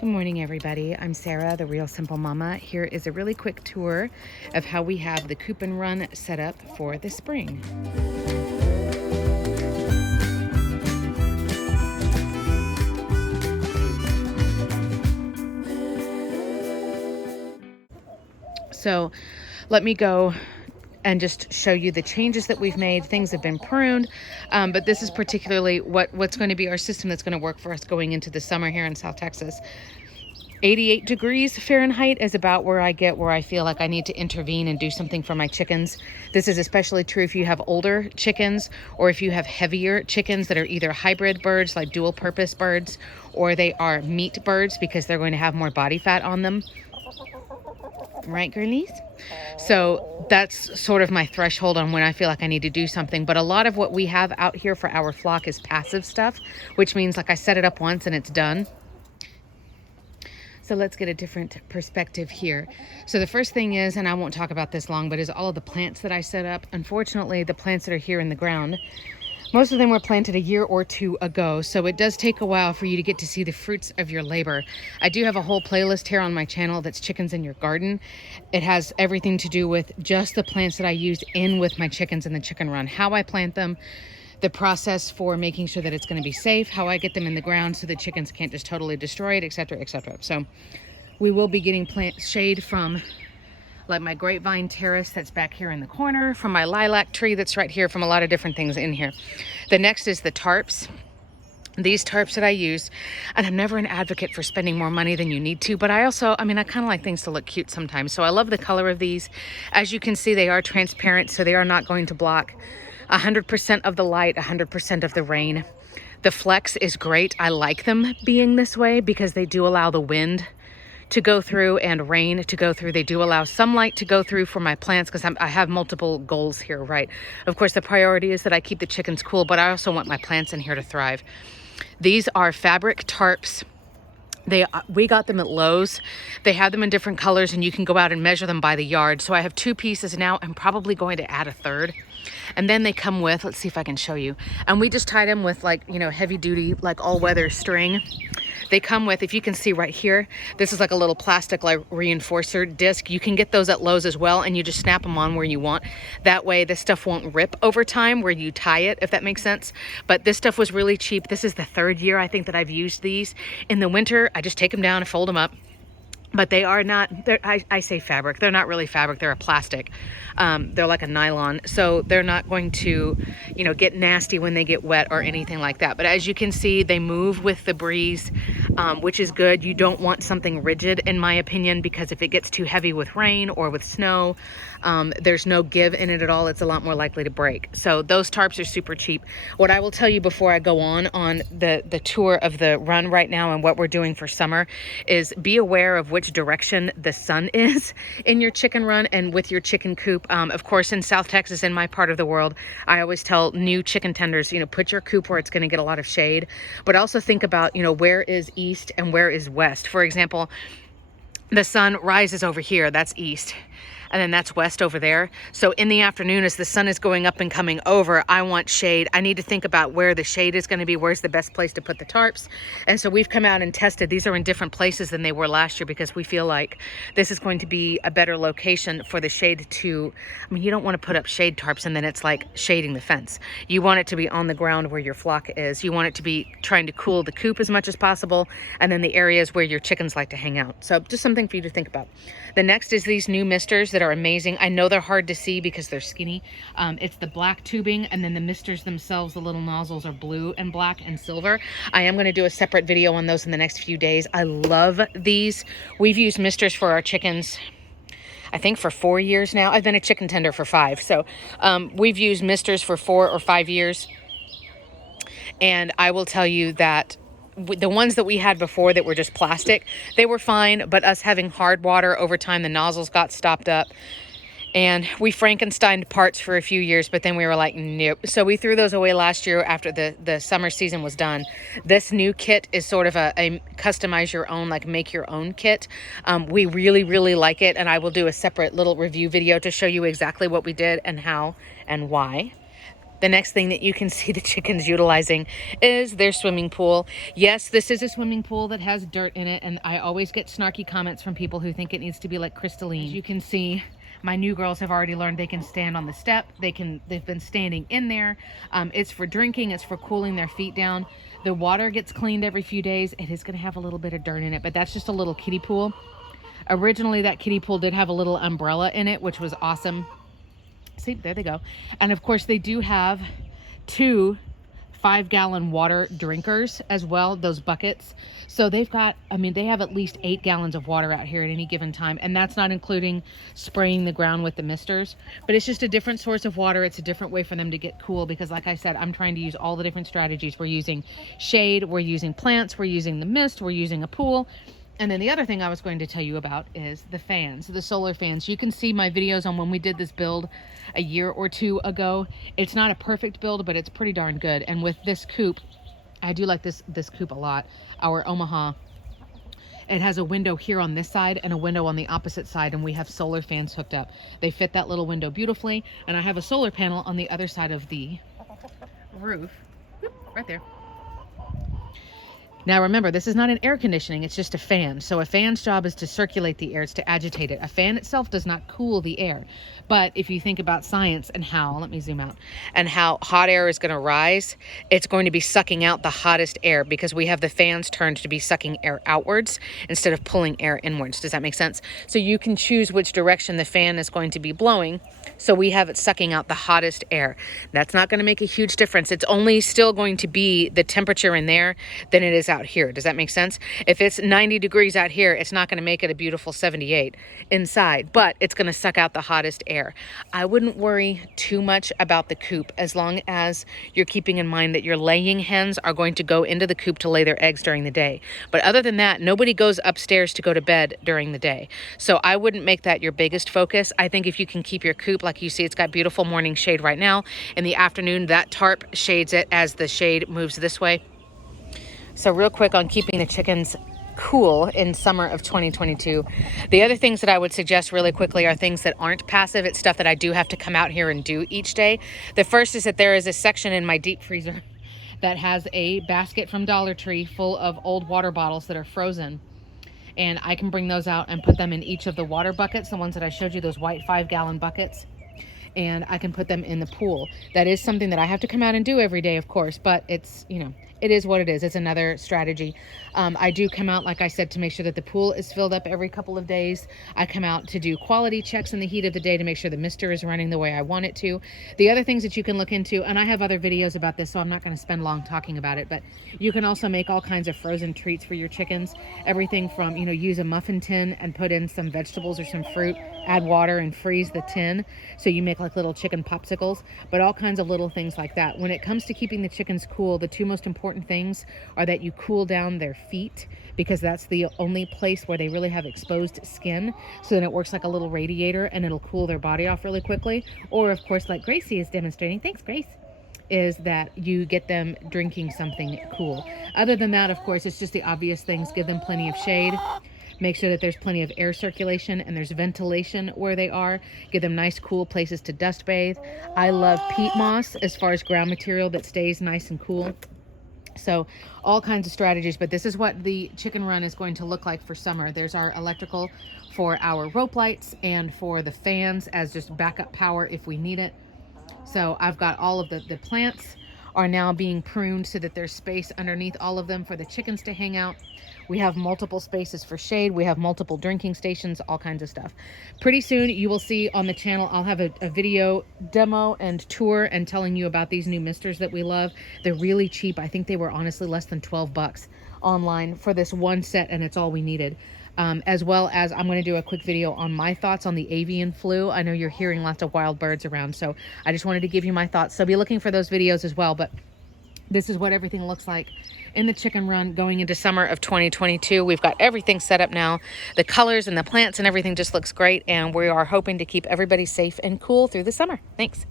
Good morning, everybody. I'm Sarah, the Real Simple Mama. Here is a really quick tour of how we have the coop and run set up for the spring. So let me go and just show you the changes that we've made. Things have been pruned, but this is particularly what's going to be our system that's going to work for us going into the summer here in South Texas. 88 degrees Fahrenheit is about where I feel like I need to intervene and do something for my chickens. This is especially true if you have older chickens or if you have heavier chickens that are either hybrid birds, like dual purpose birds, or they are meat birds because they're going to have more body fat on them. Right, girlies? So that's sort of my threshold on when I feel like I need to do something. But a lot of what we have out here for our flock is passive stuff, which means like I set it up once and it's done. So let's get a different perspective here. So the first thing is, and I won't talk about this long, but is all of the plants that I set up. Unfortunately, the plants that are here in the ground, most of them were planted a year or two ago. So it does take a while for you to get to see the fruits of your labor. I do have a whole playlist here on my channel that's Chickens in Your Garden. It has everything to do with just the plants that I use in with my chickens in the chicken run, how I plant them, the process for making sure that it's going to be safe, how I get them in the ground so the chickens can't just totally destroy it, etc., etc. So we will be getting plant shade from like my grapevine terrace that's back here in the corner, from my lilac tree that's right here, from a lot of different things in here. The next is the tarps. These tarps that I use, and I'm never an advocate for spending more money than you need to, but I kind of like things to look cute sometimes. So I love the color of these. As you can see, they are transparent, so they are not going to block 100% of the light, 100% of the rain. The flex is great. I like them being this way because they do allow the wind to go through and rain to go through. They do allow some light to go through for my plants because I have multiple goals here, right? Of course, the priority is that I keep the chickens cool, but I also want my plants in here to thrive. These are fabric tarps. We got them at Lowe's. They have them in different colors and you can go out and measure them by the yard. So I have 2 pieces now. I'm probably going to add a third. And then they come with, let's see if I can show you. And we just tied them with heavy duty, like all weather string. They come with, if you can see right here, this is like a little plastic like reinforcer disc. You can get those at Lowe's as well, and you just snap them on where you want. That way this stuff won't rip over time where you tie it, if that makes sense. But this stuff was really cheap. This is the 3rd year I think that I've used these. In the winter, I just take them down and fold them up. But they are not, I say fabric, they're not really fabric, they're a plastic. They're like a nylon, so they're not going to, get nasty when they get wet or anything like that. But as you can see, they move with the breeze, which is good. You don't want something rigid, in my opinion, because if it gets too heavy with rain or with snow, there's no give in it at all. It's a lot more likely to break. So those tarps are super cheap. What I will tell you before I go on the tour of the run right now and what we're doing for summer is be aware of which direction the sun is in your chicken run and with your chicken coop. Of course, in South Texas, in my part of the world, I always tell new chicken tenders, put your coop where it's going to get a lot of shade, but also think about, where is east and where is west. For example, the sun rises over here, that's east. And then that's west over there. So in the afternoon, as the sun is going up and coming over, I want shade. I need to think about where the shade is going to be. Where's the best place to put the tarps? And so we've come out and tested. These are in different places than they were last year because we feel like this is going to be a better location for the shade to, you don't want to put up shade tarps and then it's like shading the fence. You want it to be on the ground where your flock is. You want it to be trying to cool the coop as much as possible. And then the areas where your chickens like to hang out. So just something for you to think about. The next is these new misters that are amazing. I know they're hard to see because they're skinny. It's the black tubing, and then the misters themselves, the little nozzles, are blue and black and silver. I am going to do a separate video on those in the next few days. I love these. We've used misters for our chickens, I think, for 4 years now. I've been a chicken tender for 5. So we've used misters for 4 or 5 years. And I will tell you that the ones that we had before that were just plastic, they were fine, but us having hard water over time, the nozzles got stopped up. And we Frankensteined parts for a few years, but then we were like, nope. So we threw those away last year after the summer season was done. This new kit is sort of a customize your own, like make your own kit. We really, really like it. And I will do a separate little review video to show you exactly what we did and how and why. The next thing that you can see the chickens utilizing is their swimming pool. Yes, this is a swimming pool that has dirt in it, and I always get snarky comments from people who think it needs to be like crystalline. As you can see, my new girls have already learned they can stand on the step. They've been standing in there. It's for drinking, it's for cooling their feet down. The water gets cleaned every few days. It is gonna have a little bit of dirt in it, but that's just a little kiddie pool. Originally, that kiddie pool did have a little umbrella in it, which was awesome. See, there they go. And of course, they do have 2 5-gallon water drinkers as well, those buckets. So they've got, I mean, they have at least 8 gallons of water out here at any given time. And that's not including spraying the ground with the misters. But it's just a different source of water. It's a different way for them to get cool because, like I said, I'm trying to use all the different strategies. We're using shade, we're using plants, we're using the mist, we're using a pool. And then the other thing I was going to tell you about is the fans, the solar fans. You can see my videos on when we did this build a year or 2 ago. It's not a perfect build, but it's pretty darn good. And with this coop, I do like this coop a lot, our Omaha. It has a window here on this side and a window on the opposite side, and we have solar fans hooked up. They fit that little window beautifully, and I have a solar panel on the other side of the roof. Whoop, right there. Now remember, this is not an air conditioning, it's just a fan. So a fan's job is to circulate the air, it's to agitate it. A fan itself does not cool the air. But if you think about science and how, let me zoom out, and how hot air is going to rise, it's going to be sucking out the hottest air because we have the fans turned to be sucking air outwards instead of pulling air inwards. Does that make sense? So you can choose which direction the fan is going to be blowing. So we have it sucking out the hottest air. That's not going to make a huge difference. It's only still going to be the temperature in there than it is out here. Does that make sense? If it's 90 degrees out here, it's not going to make it a beautiful 78 inside, but it's going to suck out the hottest air. I wouldn't worry too much about the coop as long as you're keeping in mind that your laying hens are going to go into the coop to lay their eggs during the day. But other than that, nobody goes upstairs to go to bed during the day. So I wouldn't make that your biggest focus. I think if you can keep your coop, like you see, it's got beautiful morning shade right now. In the afternoon, that tarp shades it as the shade moves this way. So real quick on keeping the chickens cool in summer of 2022. The other things that I would suggest really quickly are things that aren't passive. It's stuff that I do have to come out here and do each day. The first is that there is a section in my deep freezer that has a basket from Dollar Tree full of old water bottles that are frozen. And I can bring those out and put them in each of the water buckets, the ones that I showed you, those white 5-gallon buckets. And I can put them in the pool. That is something that I have to come out and do every day, of course, but it's, you know, it is what it is. It's another strategy. I do come out, like I said, to make sure that the pool is filled up every couple of days. I come out to do quality checks in the heat of the day to make sure the mister is running the way I want it to. The other things that you can look into, and I have other videos about this, so I'm not going to spend long talking about it, but you can also make all kinds of frozen treats for your chickens. Everything from, you know, use a muffin tin and put in some vegetables or some fruit, add water and freeze the tin. So you make like little chicken popsicles, but all kinds of little things like that. When it comes to keeping the chickens cool, the 2 most important things are that you cool down their feet, because that's the only place where they really have exposed skin. So then it works like a little radiator and it'll cool their body off really quickly. Or of course, like Gracie is demonstrating, thanks Grace, is that you get them drinking something cool. Other than that, of course, it's just the obvious things. Give them plenty of shade. Make sure that there's plenty of air circulation and there's ventilation where they are. Give them nice, cool places to dust bathe. I love peat moss as far as ground material that stays nice and cool. So all kinds of strategies, but this is what the chicken run is going to look like for summer. There's our electrical for our rope lights and for the fans as just backup power if we need it. So I've got all of the plants are now being pruned so that there's space underneath all of them for the chickens to hang out. We have multiple spaces for shade. We have multiple drinking stations, all kinds of stuff. Pretty soon you will see on the channel, I'll have a video demo and tour and telling you about these new misters that we love. They're really cheap. I think they were honestly less than 12 bucks online for this one set, and it's all we needed. As well as I'm going to do a quick video on my thoughts on the avian flu. I know you're hearing lots of wild birds around, so I just wanted to give you my thoughts. So be looking for those videos as well, but this is what everything looks like in the chicken run going into summer of 2022. We've got everything set up now. The colors and the plants and everything just looks great, and we are hoping to keep everybody safe and cool through the summer. Thanks.